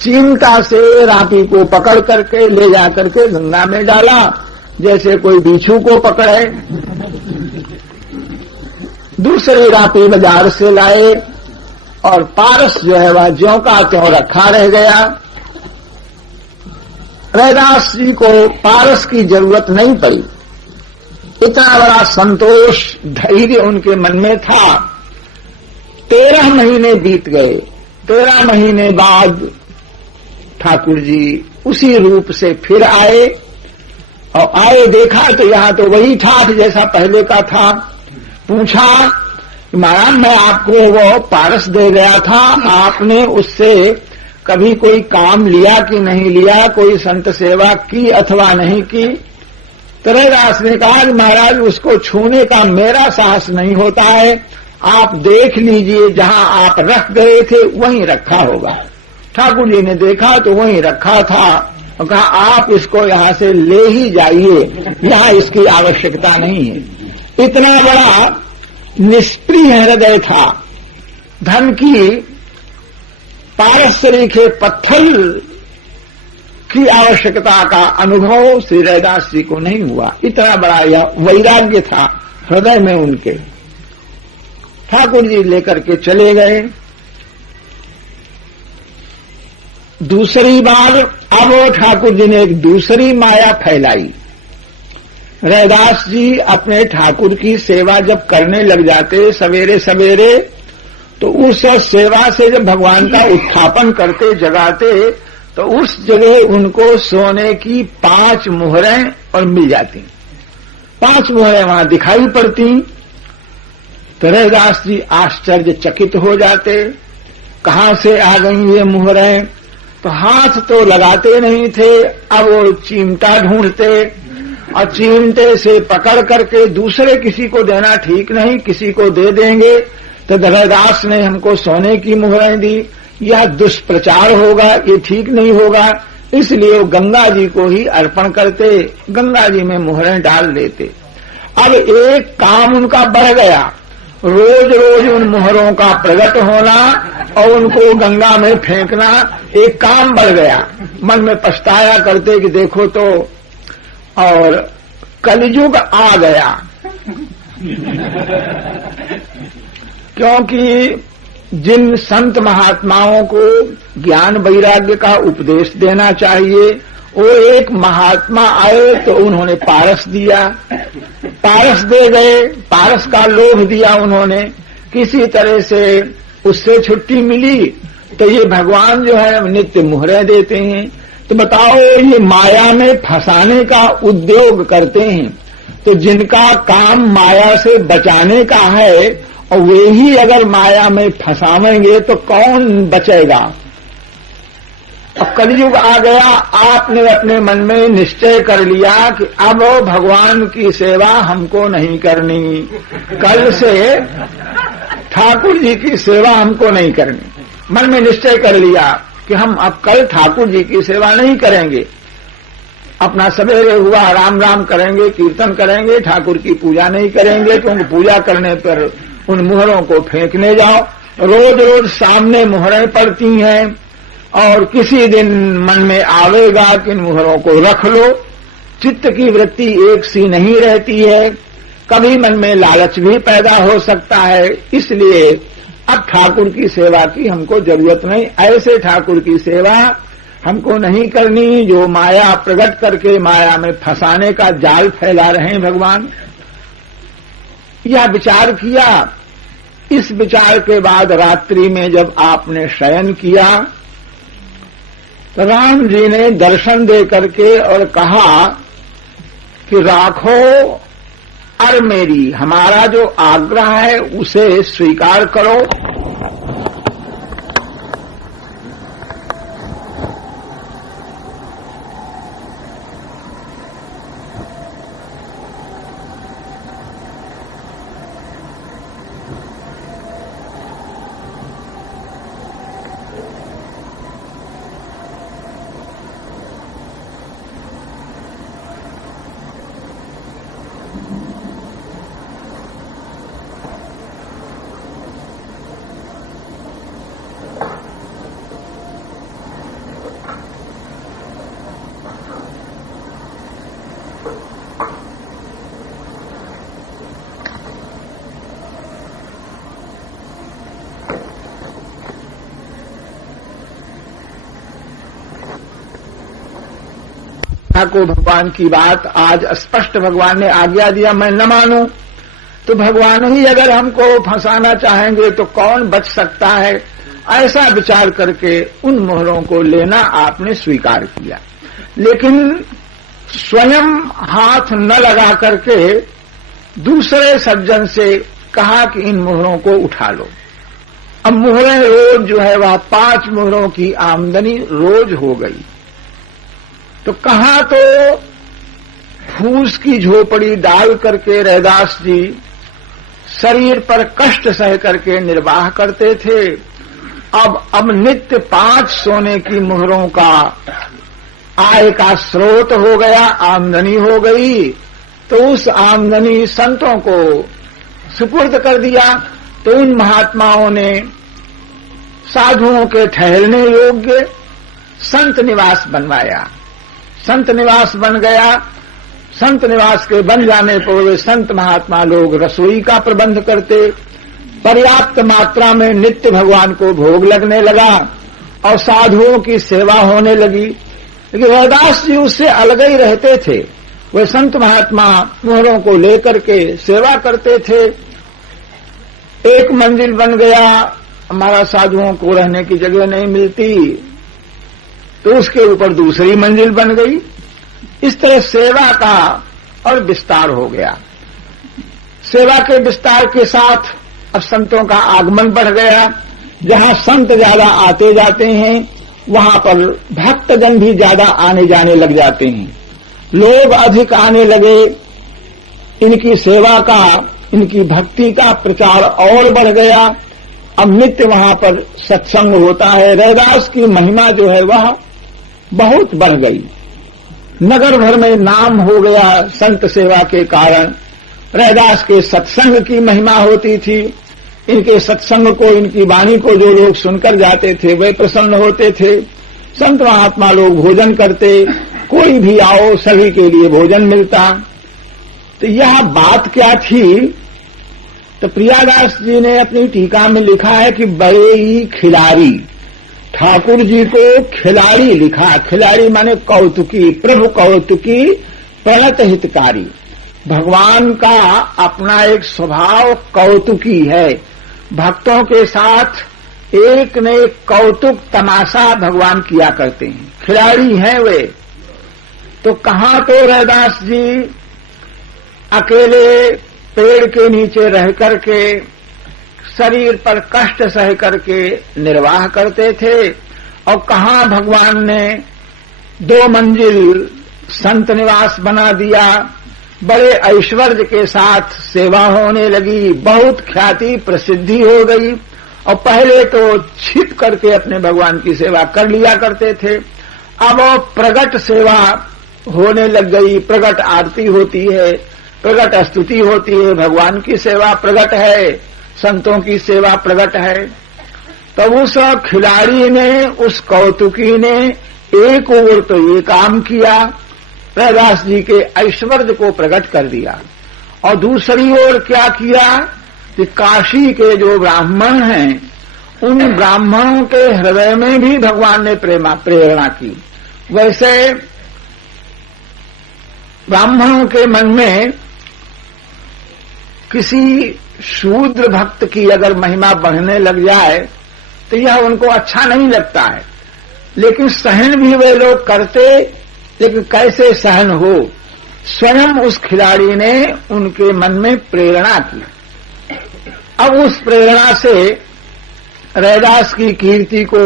चिमटा से रापी को पकड़ करके ले जा करके गंगा में डाला, जैसे कोई बिच्छू को पकड़े। दूसरी रापी बाजार से लाए और पारस जो है वह ज्यों का त्यों रखा रह गया। रैदास जी को पारस की जरूरत नहीं पड़ी। इतना बड़ा संतोष धैर्य उनके मन में था। 13 महीने बीत गए। 13 महीने बाद ठाकुर जी उसी रूप से फिर आए और आए, देखा तो यहां तो वही ठाठ जैसा पहले का था। पूछा, महाराज मैं आपको वो पारस दे गया था, आपने उससे कभी कोई काम लिया कि नहीं लिया, कोई संत सेवा की अथवा नहीं की? तो रैदास ने कहा कि महाराज उसको छूने का मेरा साहस नहीं होता है, आप देख लीजिए जहां आप रख गए थे वहीं रखा होगा। ठाकुर जी ने देखा तो वहीं रखा था और कहा आप इसको यहां से ले ही जाइए, यहां इसकी आवश्यकता नहीं है। इतना बड़ा निष्प्रिय हृदय था। धन की पारस सरीखे पत्थर की आवश्यकता का अनुभव श्री रैदास जी को नहीं हुआ। इतना बड़ा यह वैराग्य था हृदय में उनके। ठाकुर जी लेकर के चले गए। दूसरी बार अब ठाकुर जी ने एक दूसरी माया फैलाई। रैदास जी अपने ठाकुर की सेवा जब करने लग जाते सवेरे सवेरे, तो उस सेवा से जब भगवान का उत्थापन करते जगाते तो उस जगह उनको सोने की 5 मोहरें और मिल जाती। 5 मोहरें वहां दिखाई पड़ती। तो रैदास जी आश्चर्यचकित हो जाते, कहां से आ गई ये मोहरें? तो हाथ तो लगाते नहीं थे, अब वो चिमटा ढूंढते और चिमटे से पकड़ करके दूसरे किसी को देना ठीक नहीं, किसी को दे देंगे तो रैदास ने हमको सोने की मोहरें दी, यह दुष्प्रचार होगा, ये ठीक नहीं होगा। इसलिए वो गंगा जी को ही अर्पण करते, गंगा जी में मोहरें डाल देते। अब एक काम उनका बढ़ गया, रोज रोज उन मोहरों का प्रकट होना और उनको गंगा में फेंकना एक काम बढ़ गया। मन में पछताया करते कि देखो तो, और कलयुग आ गया। क्योंकि जिन संत महात्माओं को ज्ञान वैराग्य का उपदेश देना चाहिए, वो एक महात्मा आए तो उन्होंने पारस दिया, पारस दे गए, पारस का लोभ दिया उन्होंने, किसी तरह से उससे छुट्टी मिली तो ये भगवान जो है नित्य मोहरें देते हैं। तो बताओ, ये माया में फंसाने का उद्योग करते हैं। तो जिनका काम माया से बचाने का है और वे ही अगर माया में फंसावेंगे तो कौन बचेगा? अब कलयुग आ गया, आपने अपने मन में निश्चय कर लिया कि अब भगवान की सेवा हमको नहीं करनी, कल से ठाकुर जी की सेवा हमको नहीं करनी। मन में निश्चय कर लिया कि हम अब कल ठाकुर जी की सेवा नहीं करेंगे, अपना सवेरे हुआ राम राम करेंगे, कीर्तन करेंगे, ठाकुर की पूजा नहीं करेंगे, क्योंकि पूजा करने पर उन मोहरों को फेंकने जाओ। रोज रोज सामने मोहरें पड़ती हैं और किसी दिन मन में आवेगा कि इन मोहरों को रख लो। चित्त की वृत्ति एक सी नहीं रहती है, कभी मन में लालच भी पैदा हो सकता है। इसलिए अब ठाकुर की सेवा की हमको जरूरत नहीं, ऐसे ठाकुर की सेवा हमको नहीं करनी जो माया प्रकट करके माया में फंसाने का जाल फैला रहे हैं भगवान। यह विचार किया। इस विचार के बाद रात्रि में जब आपने शयन किया तो राम जी ने दर्शन दे करके और कहा कि राखो अर मेरी, हमारा जो आग्रह है उसे स्वीकार करो। को भगवान की बात आज स्पष्ट भगवान ने आज्ञा दिया मैं न मानूं, तो भगवान ही अगर हमको फंसाना चाहेंगे तो कौन बच सकता है। ऐसा विचार करके उन मोहरों को लेना आपने स्वीकार किया, लेकिन स्वयं हाथ न लगा करके दूसरे सज्जन से कहा कि इन मोहरों को उठा लो। अब मोहरें रोज जो है वह 5 मोहरों की आमदनी रोज हो गई। तो कहा तो फूस की झोपड़ी डाल करके रैदास जी शरीर पर कष्ट सह करके निर्वाह करते थे। अब नित्य 5 सोने की मोहरों का आय का स्रोत हो गया, आमदनी हो गई। तो उस आमदनी संतों को सुपुर्द कर दिया। तो उन महात्माओं ने साधुओं के ठहरने योग्य संत निवास बनवाया। संत निवास बन गया। संत निवास के बन जाने पर वे संत महात्मा लोग रसोई का प्रबंध करते, पर्याप्त मात्रा में नित्य भगवान को भोग लगने लगा और साधुओं की सेवा होने लगी। लेकिन रैदास जी उससे अलग ही रहते थे। वे संत महात्मा मोहरों को लेकर के सेवा करते थे। एक मंजिल बन गया, हमारा साधुओं को रहने की जगह नहीं मिलती, तो उसके ऊपर दूसरी मंजिल बन गई। इस तरह सेवा का और विस्तार हो गया। सेवा के विस्तार के साथ अब संतों का आगमन बढ़ गया। जहां संत ज्यादा आते जाते हैं वहां पर भक्तजन भी ज्यादा आने जाने लग जाते हैं। लोग अधिक आने लगे। इनकी सेवा का, इनकी भक्ति का प्रचार और बढ़ गया। अब नित्य वहां पर सत्संग होता है। रैदास की महिमा जो है वह बहुत बढ़ गई। नगर भर में नाम हो गया संत सेवा के कारण। रैदास के सत्संग की महिमा होती थी। इनके सत्संग को, इनकी वाणी को जो लोग सुनकर जाते थे वे प्रसन्न होते थे। संत महात्मा लोग भोजन करते, कोई भी आओ सभी के लिए भोजन मिलता। तो यह बात क्या थी? तो प्रियादास जी ने अपनी टीका में लिखा है कि बड़े ही खिलाड़ी, ठाकुर जी को खिलाड़ी लिखा। खिलाड़ी माने कौतुकी, प्रभु कौतुकी, प्रणत हितकारी। भगवान का अपना एक स्वभाव कौतुकी है। भक्तों के साथ एक न एक कौतुक तमाशा भगवान किया करते हैं। खिलाड़ी हैं वे। तो कहाँ तो रैदास जी अकेले पेड़ के नीचे रह करके शरीर पर कष्ट सह करके निर्वाह करते थे, और कहाँ भगवान ने 2 मंजिल संत निवास बना दिया। बड़े ऐश्वर्य के साथ सेवा होने लगी, बहुत ख्याति प्रसिद्धि हो गई। और पहले तो छिप करके अपने भगवान की सेवा कर लिया करते थे। अब प्रगट सेवा होने लग गई। प्रगट आरती होती है, प्रगट स्तुति होती है। भगवान की सेवा प्रगट है, संतों की सेवा प्रगट है। तो उस खिलाड़ी ने, उस कौतुकी ने एक ओर तो ये काम किया, रैदास जी के ऐश्वर्य को प्रकट कर दिया, और दूसरी ओर क्या किया कि काशी के जो ब्राह्मण हैं उन ब्राह्मणों के हृदय में भी भगवान ने प्रेरणा की। वैसे ब्राह्मणों के मन में किसी शूद्र भक्त की अगर महिमा बढ़ने लग जाए तो यह उनको अच्छा नहीं लगता है, लेकिन सहन भी वे लोग करते। लेकिन कैसे सहन हो? स्वयं उस खिलाड़ी ने उनके मन में प्रेरणा की। अब उस प्रेरणा से रैदास की कीर्ति को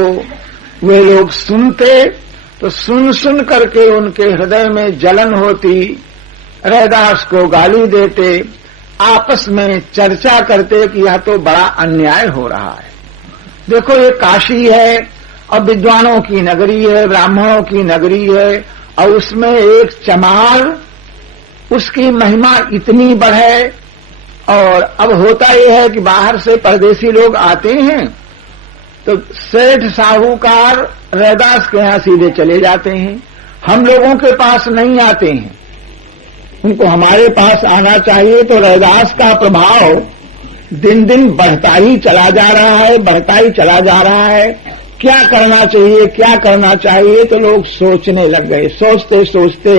वे लोग सुनते, तो सुन करके उनके हृदय में जलन होती। रैदास को गाली देते, आपस में चर्चा करते कि यह तो बड़ा अन्याय हो रहा है। देखो ये काशी है और विद्वानों की नगरी है, ब्राह्मणों की नगरी है, और उसमें एक चमार, उसकी महिमा इतनी बढ़े। और अब होता यह है कि बाहर से परदेसी लोग आते हैं तो सेठ साहूकार रैदास के यहां सीधे चले जाते हैं, हम लोगों के पास नहीं आते हैं। उनको हमारे पास आना चाहिए। तो रैदास का प्रभाव दिन दिन बढ़ता ही चला जा रहा है, बढ़ता ही चला जा रहा है। क्या करना चाहिए, तो लोग सोचने लग गए। सोचते सोचते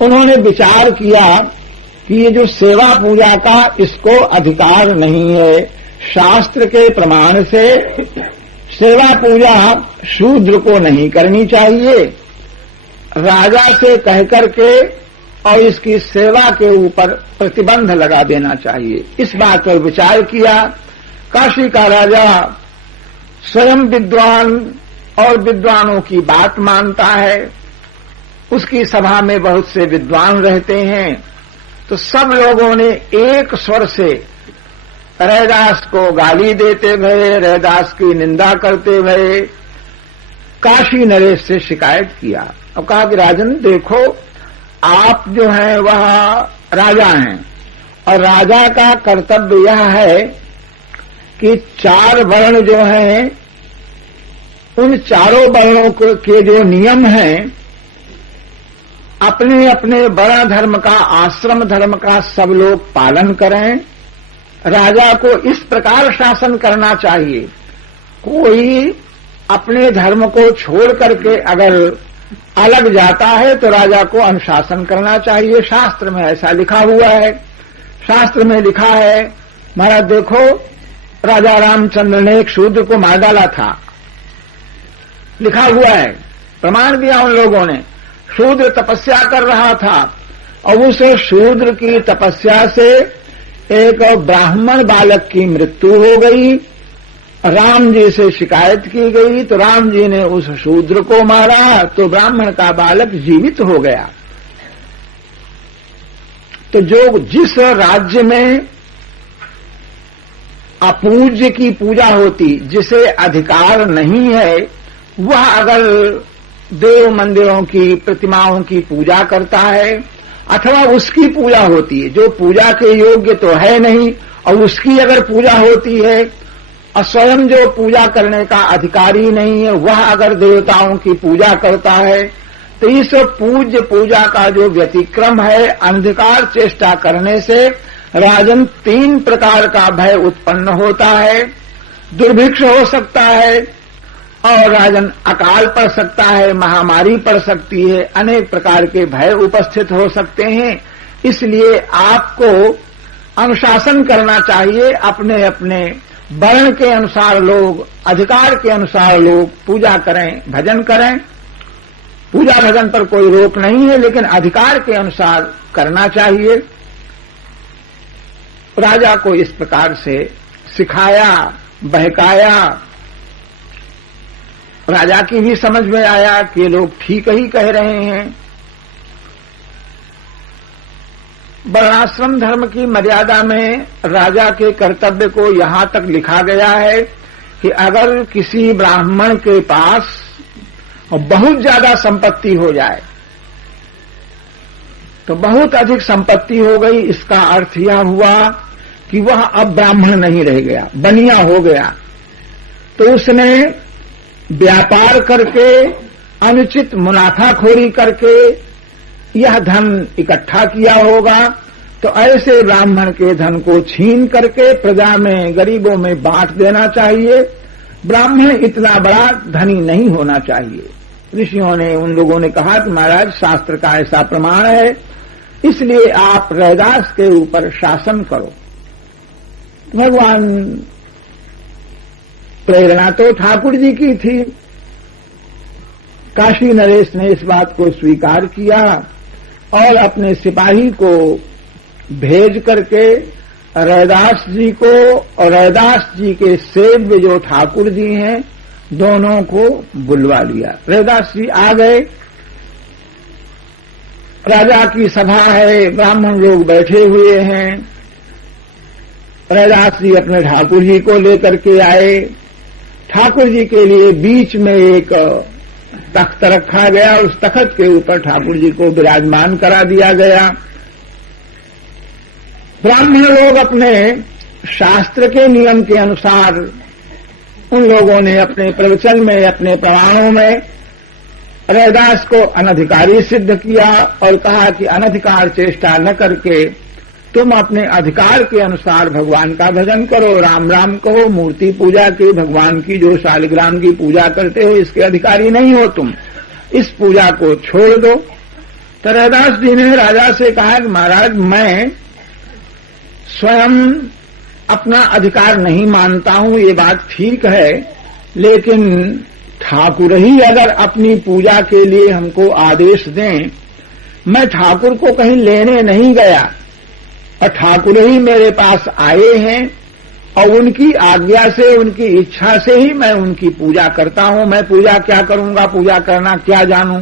उन्होंने विचार किया कि ये जो सेवा पूजा का इसको अधिकार नहीं है। शास्त्र के प्रमाण से सेवा पूजा शूद्र को नहीं करनी चाहिए, राजा से कहकर के और इसकी सेवा के ऊपर प्रतिबंध लगा देना चाहिए। इस बात पर विचार किया। काशी का राजा स्वयं विद्वान और विद्वानों की बात मानता है। उसकी सभा में बहुत से विद्वान रहते हैं। तो सब लोगों ने एक स्वर से रैदास को गाली देते भये, रैदास की निंदा करते भये काशी नरेश से शिकायत किया और कहा कि राजन देखो, आप जो हैं वह राजा हैं और राजा का कर्तव्य यह है कि 4 वर्ण जो हैं उन चारों वर्णों के जो नियम हैं अपने अपने वर्ण धर्म का, आश्रम धर्म का सब लोग पालन करें। राजा को इस प्रकार शासन करना चाहिए, कोई अपने धर्म को छोड़ करके अगर अलग जाता है तो राजा को अनुशासन करना चाहिए। शास्त्र में ऐसा लिखा हुआ है। शास्त्र में लिखा है, महाराज देखो, राजा रामचंद्र ने एक शूद्र को मार डाला था, लिखा हुआ है, प्रमाण दिया उन लोगों ने। शूद्र तपस्या कर रहा था और उस शूद्र की तपस्या से एक ब्राह्मण बालक की मृत्यु हो गई। राम जी से शिकायत की गई तो राम जी ने उस शूद्र को मारा तो ब्राह्मण का बालक जीवित हो गया। तो जो जिस राज्य में अपूज्य की पूजा होती, जिसे अधिकार नहीं है, वह अगर देव मंदिरों की प्रतिमाओं की पूजा करता है अथवा उसकी पूजा होती है जो पूजा के योग्य तो है नहीं और उसकी अगर पूजा होती है और स्वयं जो पूजा करने का अधिकारी नहीं है वह अगर देवताओं की पूजा करता है, तो इस पूज्य पूजा का जो व्यतिक्रम है, अंधकार चेष्टा करने से राजन 3 प्रकार का भय उत्पन्न होता है। दुर्भिक्ष हो सकता है और राजन अकाल पड़ सकता है, महामारी पड़ सकती है, अनेक प्रकार के भय उपस्थित हो सकते हैं। इसलिए आपको अनुशासन करना चाहिए। अपने अपने वर्ण के अनुसार लोग, अधिकार के अनुसार लोग पूजा करें, भजन करें। पूजा भजन पर कोई रोक नहीं है, लेकिन अधिकार के अनुसार करना चाहिए। राजा को इस प्रकार से सिखाया, बहकाया। राजा की भी समझ में आया कि लोग ठीक ही कह रहे हैं। वर्णाश्रम धर्म की मर्यादा में राजा के कर्तव्य को यहां तक लिखा गया है कि अगर किसी ब्राह्मण के पास बहुत ज्यादा संपत्ति हो जाए, तो बहुत अधिक संपत्ति हो गई, इसका अर्थ यह हुआ कि वह अब ब्राह्मण नहीं रह गया, बनिया हो गया। तो उसने व्यापार करके, अनुचित मुनाफाखोरी करके यह धन इकट्ठा किया होगा। तो ऐसे ब्राह्मण के धन को छीन करके प्रजा में, गरीबों में बांट देना चाहिए। ब्राह्मण इतना बड़ा धनी नहीं होना चाहिए। ऋषियों ने, उन लोगों ने कहा कि महाराज शास्त्र का ऐसा प्रमाण है, इसलिए आप रैदास के ऊपर शासन करो। भगवान प्रेरणा तो ठाकुर जी की थी। काशी नरेश ने इस बात को स्वीकार किया और अपने सिपाही को भेज करके रैदास जी को और रैदास जी के सेव्य जो ठाकुर जी हैं दोनों को बुलवा लिया। रैदास जी आ गए। राजा की सभा है, ब्राह्मण लोग बैठे हुए हैं। रैदास जी अपने ठाकुर जी को लेकर के आए। ठाकुर जी के लिए बीच में एक तख्त रखा गया, उस तख्त के ऊपर ठाकुर जी को विराजमान करा दिया गया। ब्राह्मण लोग अपने शास्त्र के नियम के अनुसार उन लोगों ने अपने प्रवचन में, अपने प्रमाणों में रैदास को अनधिकारी सिद्ध किया और कहा कि अनधिकार चेष्टा न करके तुम अपने अधिकार के अनुसार भगवान का भजन करो, राम राम कहो, मूर्ति पूजा के भगवान की जो शालिग्राम की पूजा करते हो इसके अधिकारी नहीं हो तुम, इस पूजा को छोड़ दो। तो रैदास जी ने राजा से कहा कि महाराज मैं स्वयं अपना अधिकार नहीं मानता हूं, ये बात ठीक है, लेकिन ठाकुर ही अगर अपनी पूजा के लिए हमको आदेश दें, मैं ठाकुर को कहीं लेने नहीं गया और ठाकुर ही मेरे पास आए हैं और उनकी आज्ञा से, उनकी इच्छा से ही मैं उनकी पूजा करता हूं। मैं पूजा क्या करूंगा, पूजा करना क्या जानूं।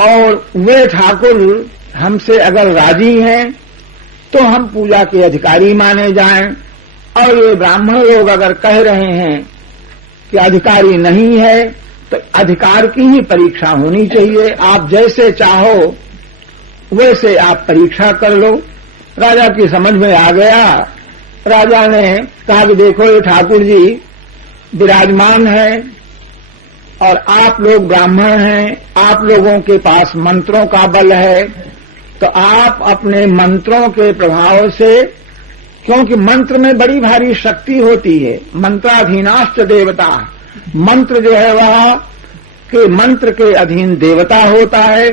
और वे ठाकुर हमसे अगर राजी हैं तो हम पूजा के अधिकारी माने जाएं, और ये ब्राह्मण लोग अगर कह रहे हैं कि अधिकारी नहीं है तो अधिकार की ही परीक्षा होनी चाहिए। आप जैसे चाहो वैसे आप परीक्षा कर लो। राजा की समझ में आ गया। राजा ने कहा कि देखो ये ठाकुर जी विराजमान है और आप लोग ब्राह्मण हैं, आप लोगों के पास मंत्रों का बल है, तो आप अपने मंत्रों के प्रभाव से, क्योंकि मंत्र में बड़ी भारी शक्ति होती है, मंत्राधीनाश्च देवता, मंत्र जो है वह के मंत्र के अधीन देवता होता है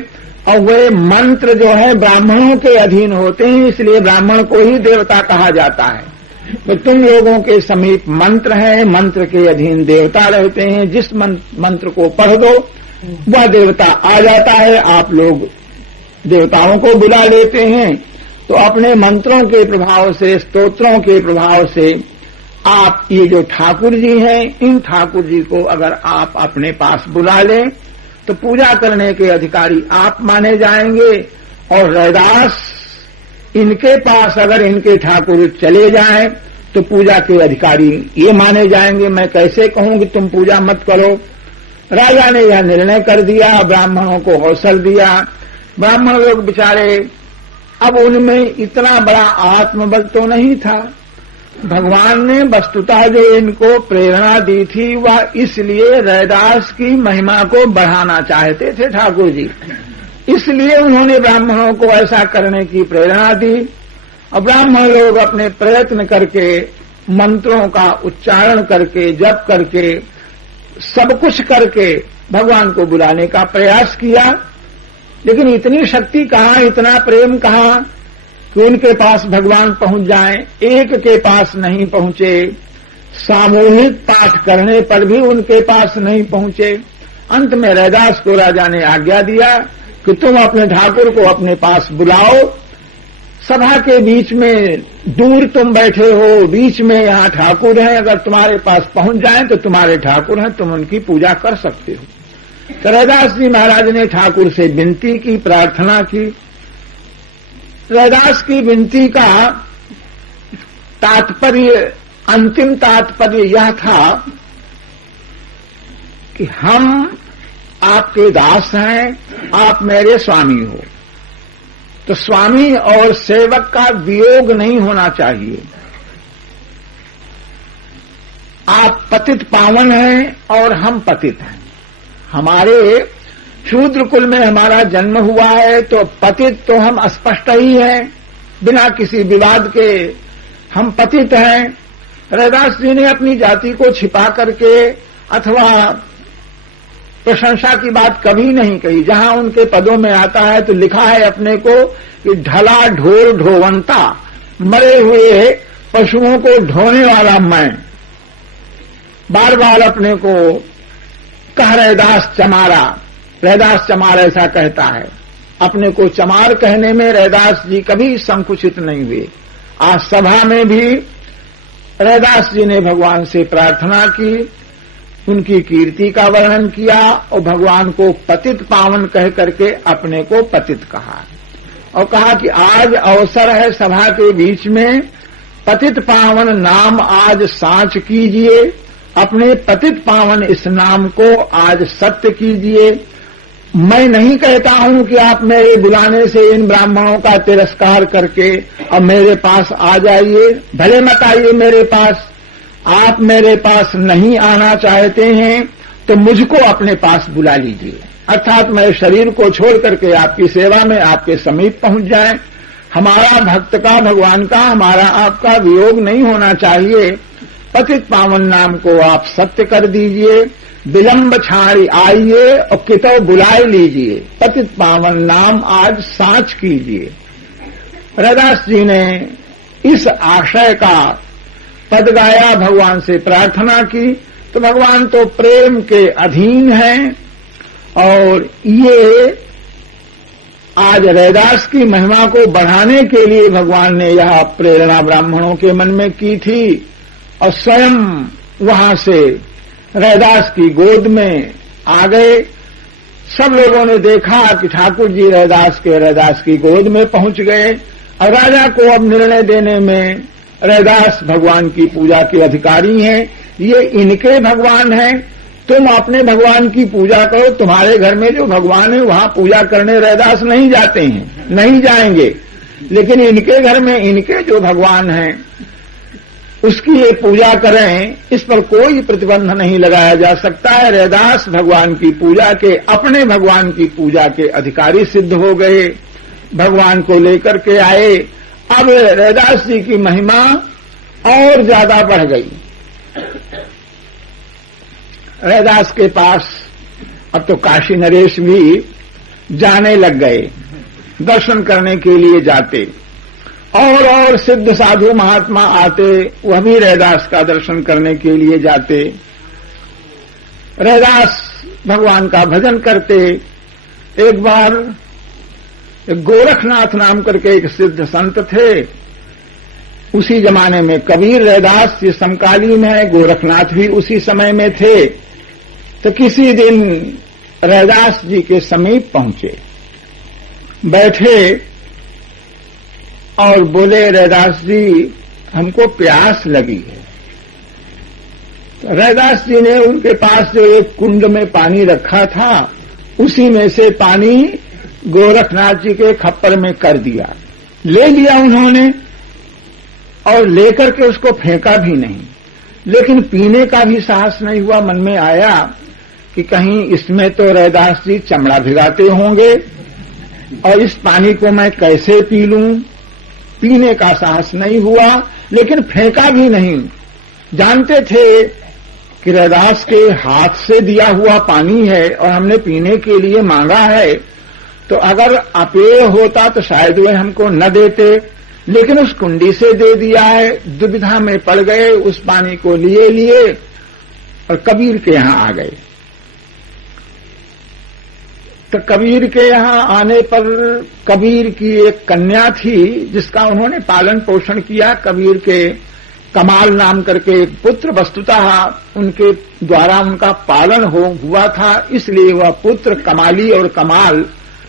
और वे मंत्र जो है ब्राह्मणों के अधीन होते हैं, इसलिए ब्राह्मण को ही देवता कहा जाता है। तो तुम लोगों के समीप मंत्र है, मंत्र के अधीन देवता रहते हैं, जिस मंत्र को पढ़ दो वह देवता आ जाता है, आप लोग देवताओं को बुला लेते हैं। तो अपने मंत्रों के प्रभाव से, स्तोत्रों के प्रभाव से आप ये जो ठाकुर जी हैं, इन ठाकुर जी को अगर आप अपने पास बुला लें तो पूजा करने के अधिकारी आप माने जाएंगे, और रैदास इनके पास अगर इनके ठाकुर चले जाएं तो पूजा के अधिकारी ये माने जाएंगे। मैं कैसे कहूं कि तुम पूजा मत करो। राजा ने यह निर्णय कर दिया, ब्राह्मणों को हौसल दिया। ब्राह्मण लोग बेचारे, अब उनमें इतना बड़ा आत्मबल तो नहीं था। भगवान ने वस्तुतः जो इनको प्रेरणा दी थी वह इसलिए रैदास की महिमा को बढ़ाना चाहते थे ठाकुर जी, इसलिए उन्होंने ब्राह्मणों को ऐसा करने की प्रेरणा दी। और ब्राह्मण लोग अपने प्रयत्न करके, मंत्रों का उच्चारण करके, जप करके, सब कुछ करके भगवान को बुलाने का प्रयास किया, लेकिन इतनी शक्ति कहाँ, इतना प्रेम कहाँ कि उनके पास भगवान पहुंच जाएं। एक के पास नहीं पहुंचे, सामूहिक पाठ करने पर भी उनके पास नहीं पहुंचे। अंत में रैदास को राजा ने आज्ञा दिया कि तुम अपने ठाकुर को अपने पास बुलाओ। सभा के बीच में दूर तुम बैठे हो, बीच में यहाँ ठाकुर हैं, अगर तुम्हारे पास पहुंच जाएं तो तुम्हारे ठाकुर हैं, तुम उनकी पूजा कर सकते हो। तो रैदास जी महाराज ने ठाकुर से विनती की, प्रार्थना की। रैदास की विनती का तात्पर्य, अंतिम तात्पर्य यह था कि हम आपके दास हैं, आप मेरे स्वामी हो, तो स्वामी और सेवक का वियोग नहीं होना चाहिए। आप पतित पावन हैं और हम पतित हैं। हमारे शूद्र कुल में हमारा जन्म हुआ है, तो पतित तो हम स्पष्ट ही हैं, बिना किसी विवाद के हम पतित हैं। रैदास जी ने अपनी जाति को छिपा करके अथवा प्रशंसा की बात कभी नहीं कही। जहां उनके पदों में आता है तो लिखा है अपने को कि ढला ढोर ढोवंता, मरे हुए पशुओं को ढोने वाला मैं। बार बार अपने को कह रैदास चमारा, रैदास चमार ऐसा कहता है। अपने को चमार कहने में रैदास जी कभी संकुचित नहीं हुए। आज सभा में भी रैदास जी ने भगवान से प्रार्थना की, उनकी कीर्ति का वर्णन किया और भगवान को पतित पावन कह करके अपने को पतित कहा, और कहा कि आज अवसर है सभा के बीच में, पतित पावन नाम आज साँच कीजिए, अपने पतित पावन इस नाम को आज सत्य कीजिए। मैं नहीं कहता हूं कि आप मेरे बुलाने से इन ब्राह्मणों का तिरस्कार करके अब मेरे पास आ जाइए, भले मत आइए मेरे पास। आप मेरे पास नहीं आना चाहते हैं तो मुझको अपने पास बुला लीजिए, अर्थात मैं शरीर को छोड़ करके आपकी सेवा में आपके समीप पहुंच जाएं। हमारा भक्त का, भगवान का, हमारा आपका वियोग नहीं होना चाहिए। पतित पावन नाम को आप सत्य कर दीजिए, विलंब छाड़ी आइए और कितो बुलाए लीजिए। पतित पावन नाम आज साँच कीजिए। रैदास जी ने इस आशय का पद गाया, भगवान से प्रार्थना की, तो भगवान तो प्रेम के अधीन हैं। और ये आज रैदास की महिमा को बढ़ाने के लिए भगवान ने यह प्रेरणा ब्राह्मणों के मन में की थी और स्वयं वहां से रैदास की गोद में आ गए। सब लोगों ने देखा कि ठाकुर जी रैदास की गोद में पहुंच गए और राजा को अब निर्णय देने में रैदास भगवान की पूजा के अधिकारी हैं, ये इनके भगवान हैं, तुम अपने भगवान की पूजा करो। तुम्हारे घर में जो भगवान है वहां पूजा करने रैदास नहीं जाते हैं, नहीं जाएंगे, लेकिन इनके घर में इनके जो भगवान हैं उसकी ये पूजा करें, इस पर कोई प्रतिबंध नहीं लगाया जा सकता है। रैदास भगवान की पूजा के, अपने भगवान की पूजा के अधिकारी सिद्ध हो गए, भगवान को लेकर के आए। अब रैदास जी की महिमा और ज्यादा बढ़ गई। रैदास के पास अब तो काशी नरेश भी जाने लग गए, दर्शन करने के लिए जाते, और सिद्ध साधु महात्मा आते, वह भी रैदास का दर्शन करने के लिए जाते। रैदास भगवान का भजन करते। एक बार गोरखनाथ नाम करके एक सिद्ध संत थे, उसी जमाने में कबीर रैदास ये समकालीन है, गोरखनाथ भी उसी समय में थे। तो किसी दिन रैदास जी के समीप पहुंचे, बैठे और बोले, रैदास जी हमको प्यास लगी है। तो रैदास जी ने उनके पास जो एक कुंड में पानी रखा था उसी में से पानी गोरखनाथ जी के खप्पर में कर दिया, ले लिया उन्होंने और लेकर के उसको फेंका भी नहीं, लेकिन पीने का भी साहस नहीं हुआ। मन में आया कि कहीं इसमें तो रैदास जी चमड़ा भिगाते होंगे और इस पानी को मैं कैसे पी लूं। पीने का साहस नहीं हुआ, लेकिन फेंका भी नहीं। जानते थे कि रैदास के हाथ से दिया हुआ पानी है और हमने पीने के लिए मांगा है, तो अगर अपेय होता तो शायद वे हमको न देते, लेकिन उस कुंडी से दे दिया है। दुविधा में पड़ गए, उस पानी को लिए और कबीर के यहां आ गए। तो कबीर के यहां आने पर कबीर की एक कन्या थी जिसका उन्होंने पालन पोषण किया। कबीर के कमाल नाम करके एक पुत्र वस्तुतः उनके द्वारा उनका पालन हुआ था, इसलिए वह पुत्र कमाली और कमाल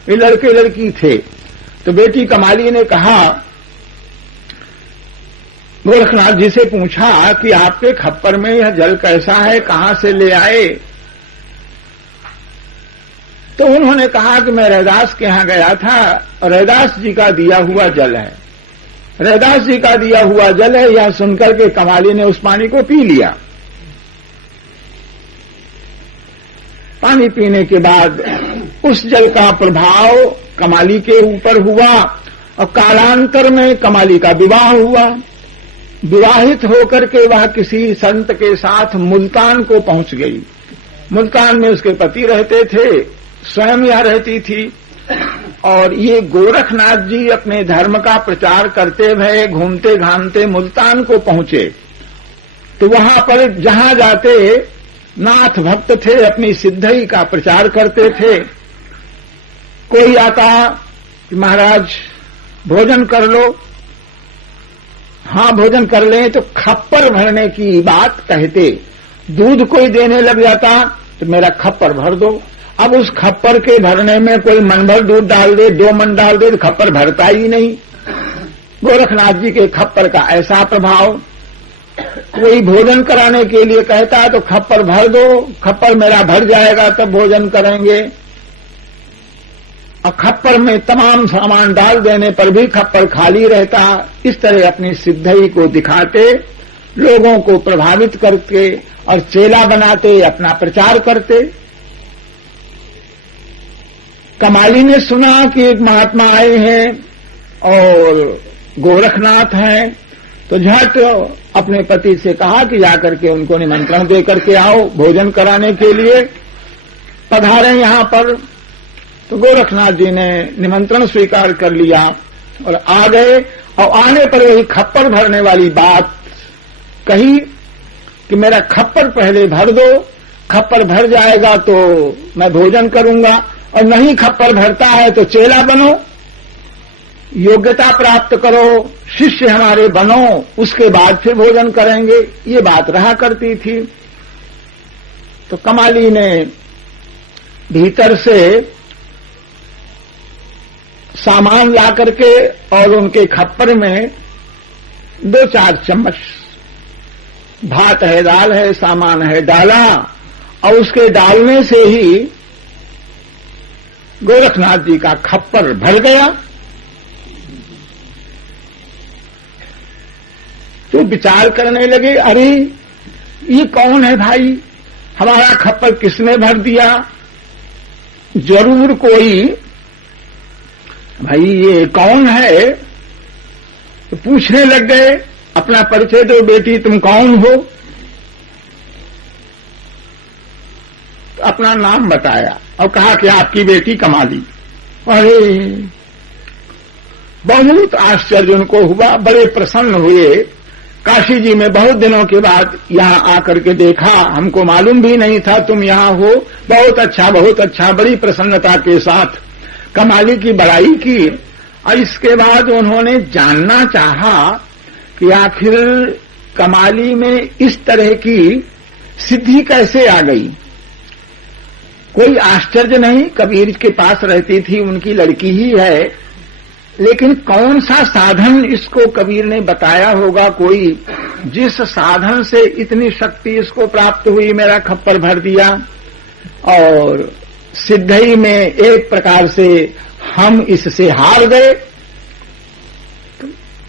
ये लड़के लड़की थे। तो बेटी कमाली ने कहा, गोरखनाथ जी से पूछा कि आपके खप्पर में यह जल कैसा है, कहां से ले आए। तो उन्होंने कहा कि मैं रैदास के यहां गया था और रैदास जी का दिया हुआ जल है, रैदास जी का दिया हुआ जल है। यह सुनकर के कमाली ने उस पानी को पी लिया। पानी पीने के बाद उस जल का प्रभाव कमाली के ऊपर हुआ और कालांतर में कमाली का विवाह हुआ। विवाहित होकर के वह किसी संत के साथ मुल्तान को पहुंच गई। मुल्तान में उसके पति रहते थे, स्वयं यह रहती थी। और ये गोरखनाथ जी अपने धर्म का प्रचार करते हुए घूमते घामते मुल्तान को पहुंचे। तो वहां पर जहां जाते नाथ भक्त थे, अपनी सिद्धि का प्रचार करते थे। कोई आता कि महाराज भोजन कर लो, हाँ भोजन कर लें, तो खप्पर भरने की बात कहते। दूध कोई देने लग जाता तो मेरा खप्पर भर दो। अब उस खप्पर के भरने में कोई मन भर दूध डाल दे, 2 मन डाल दे, तो खप्पर भरता ही नहीं। गोरखनाथ जी के खप्पर का ऐसा प्रभाव। कोई भोजन कराने के लिए कहता है तो खप्पर भर दो, खप्पर मेरा भर जाएगा तब भोजन करेंगे। और खप्पर में तमाम सामान डाल देने पर भी खप्पर खाली रहता। इस तरह अपनी सिद्धि को दिखाते, लोगों को प्रभावित करके और चेला बनाते, अपना प्रचार करते। कमाली ने सुना कि एक महात्मा आए हैं और गोरखनाथ हैं, तो झट अपने पति से कहा कि जाकर के उनको निमंत्रण दे करके आओ, भोजन कराने के लिए पधारे यहां पर। तो गोरखनाथ जी ने निमंत्रण स्वीकार कर लिया और आ गए, और आने पर वही खप्पर भरने वाली बात कही कि मेरा खप्पर पहले भर दो, खप्पर भर जाएगा तो मैं भोजन करूंगा, और नहीं खप्पर भरता है तो चेला बनो, योग्यता प्राप्त करो, शिष्य हमारे बनो, उसके बाद फिर भोजन करेंगे। ये बात रहा करती थी। तो कमाली ने भीतर से सामान ला करके और उनके खप्पर में 2-4 चम्मच भात है, दाल है, सामान है, डाला, और उसके डालने से ही गोरखनाथ जी का खप्पर भर गया। तो विचार करने लगे, अरे ये कौन है भाई, हमारा खप्पर किसने भर दिया? जरूर कोई, भाई ये कौन है? तो पूछने लग गए, अपना परिचय दो बेटी, तुम कौन हो? तो अपना नाम बताया और कहा कि आपकी बेटी कमाली। अरे बहुत आश्चर्य उनको हुआ, बड़े प्रसन्न हुए। काशी जी में बहुत दिनों के बाद यहां आकर के देखा, हमको मालूम भी नहीं था तुम यहां हो, बहुत अच्छा बहुत अच्छा, बड़ी प्रसन्नता के साथ कमाली की बड़ाई की। और इसके बाद उन्होंने जानना चाहा कि आखिर कमाली में इस तरह की सिद्धि कैसे आ गई। कोई आश्चर्य नहीं, कबीर के पास रहती थी, उनकी लड़की ही है, लेकिन कौन सा साधन इसको कबीर ने बताया होगा, कोई जिस साधन से इतनी शक्ति इसको प्राप्त हुई, मेरा खप्पर भर दिया। और सिद्धि में एक प्रकार से हम इससे हार गए।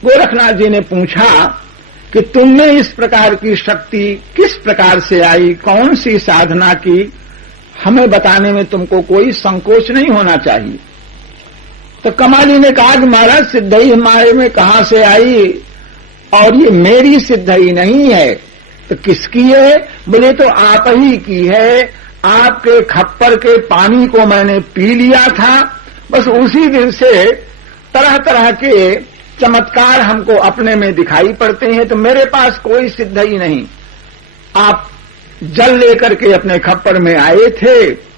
गोरखनाथ जी ने पूछा कि तुमने इस प्रकार की शक्ति किस प्रकार से आई, कौन सी साधना की, हमें बताने में तुमको कोई संकोच नहीं होना चाहिए। तो कमाली ने कहा कि महाराज सिद्धि हमारे में कहां से आई, और ये मेरी सिद्धि नहीं है। तो किसकी है? बोले तो आप ही की है, आपके खप्पर के पानी को मैंने पी लिया था, बस उसी दिन से तरह तरह के चमत्कार हमको अपने में दिखाई पड़ते हैं। तो मेरे पास कोई सिद्धि नहीं। आप जल लेकर के अपने खप्पर में आए थे,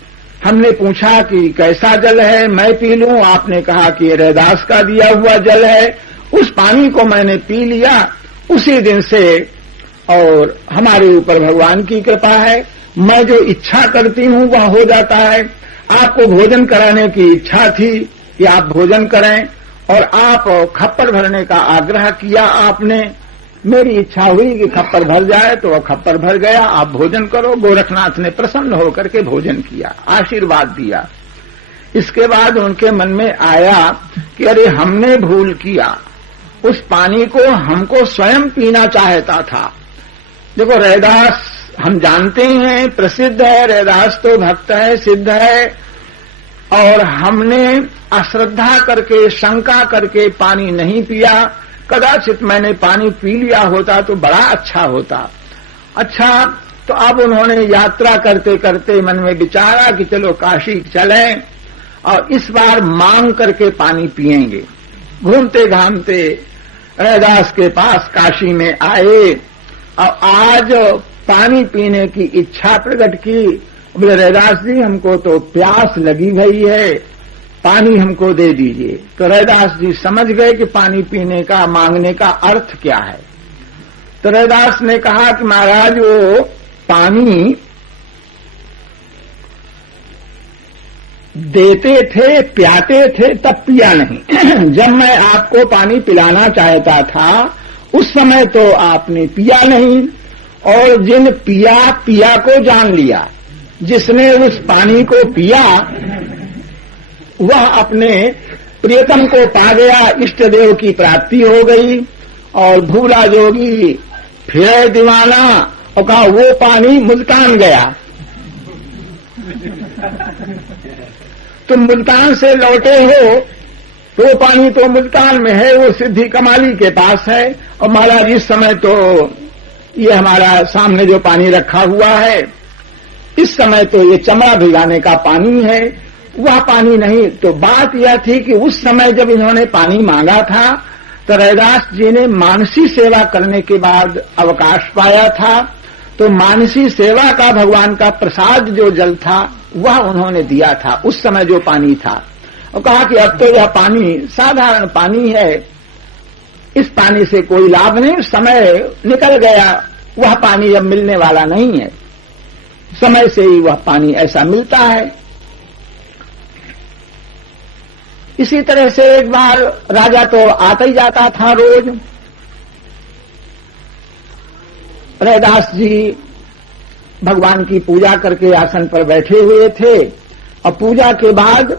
हमने पूछा कि कैसा जल है, मैं पी लूं, आपने कहा कि ये रैदास का दिया हुआ जल है, उस पानी को मैंने पी लिया उसी दिन से, और हमारे ऊपर भगवान की कृपा है, मैं जो इच्छा करती हूं वह हो जाता है। आपको भोजन कराने की इच्छा थी कि आप भोजन करें, और आप खप्पर भरने का आग्रह किया आपने, मेरी इच्छा हुई कि खप्पर भर जाए, तो वह खप्पर भर गया, आप भोजन करो। गोरखनाथ ने प्रसन्न होकर के भोजन किया, आशीर्वाद दिया। इसके बाद उनके मन में आया कि अरे हमने भूल किया, उस पानी को हमको स्वयं पीना चाहता था। देखो रैदास हम जानते हैं प्रसिद्ध है, रैदास तो भक्त है, सिद्ध है, और हमने अश्रद्धा करके शंका करके पानी नहीं पिया। कदाचित मैंने पानी पी लिया होता तो बड़ा अच्छा होता। अच्छा, तो अब उन्होंने यात्रा करते करते मन में विचारा कि चलो काशी चलें और इस बार मांग करके पानी पिएंगे। घूमते घामते रैदास के पास काशी में आए और आज पानी पीने की इच्छा प्रकट की। बोले रैदास जी हमको तो प्यास लगी हुई है, पानी हमको दे दीजिए। तो रैदास जी समझ गए कि पानी पीने का मांगने का अर्थ क्या है। तो रैदास ने कहा कि महाराज वो पानी देते थे, प्याते थे, तब पिया नहीं। जब मैं आपको पानी पिलाना चाहता था उस समय तो आपने पिया नहीं, और जिन पिया को जान लिया, जिसने उस पानी को पिया वह अपने प्रियतम को पा गया, इष्ट देव की प्राप्ति हो गई। और भूला जोगी फिर दीवाना, और कहा वो पानी मुल्तान गया। तुम मुल्तान से लौटे हो तो वो पानी तो मुल्तान में है, वो सिद्धि कमाली के पास है। और महाराज इस समय तो ये हमारा सामने जो पानी रखा हुआ है, इस समय तो ये चमड़ा भिगाने का पानी है, वह पानी नहीं। तो बात यह थी कि उस समय जब इन्होंने पानी मांगा था तो रैदास जी ने मानसी सेवा करने के बाद अवकाश पाया था, तो मानसी सेवा का भगवान का प्रसाद जो जल था वह उन्होंने दिया था उस समय जो पानी था। और कहा कि अब तो यह पानी साधारण पानी है, इस पानी से कोई लाभ नहीं, समय निकल गया, वह पानी अब मिलने वाला नहीं है, समय से ही वह पानी ऐसा मिलता है। इसी तरह से एक बार राजा तो आता ही जाता था रोज। रैदास जी भगवान की पूजा करके आसन पर बैठे हुए थे और पूजा के बाद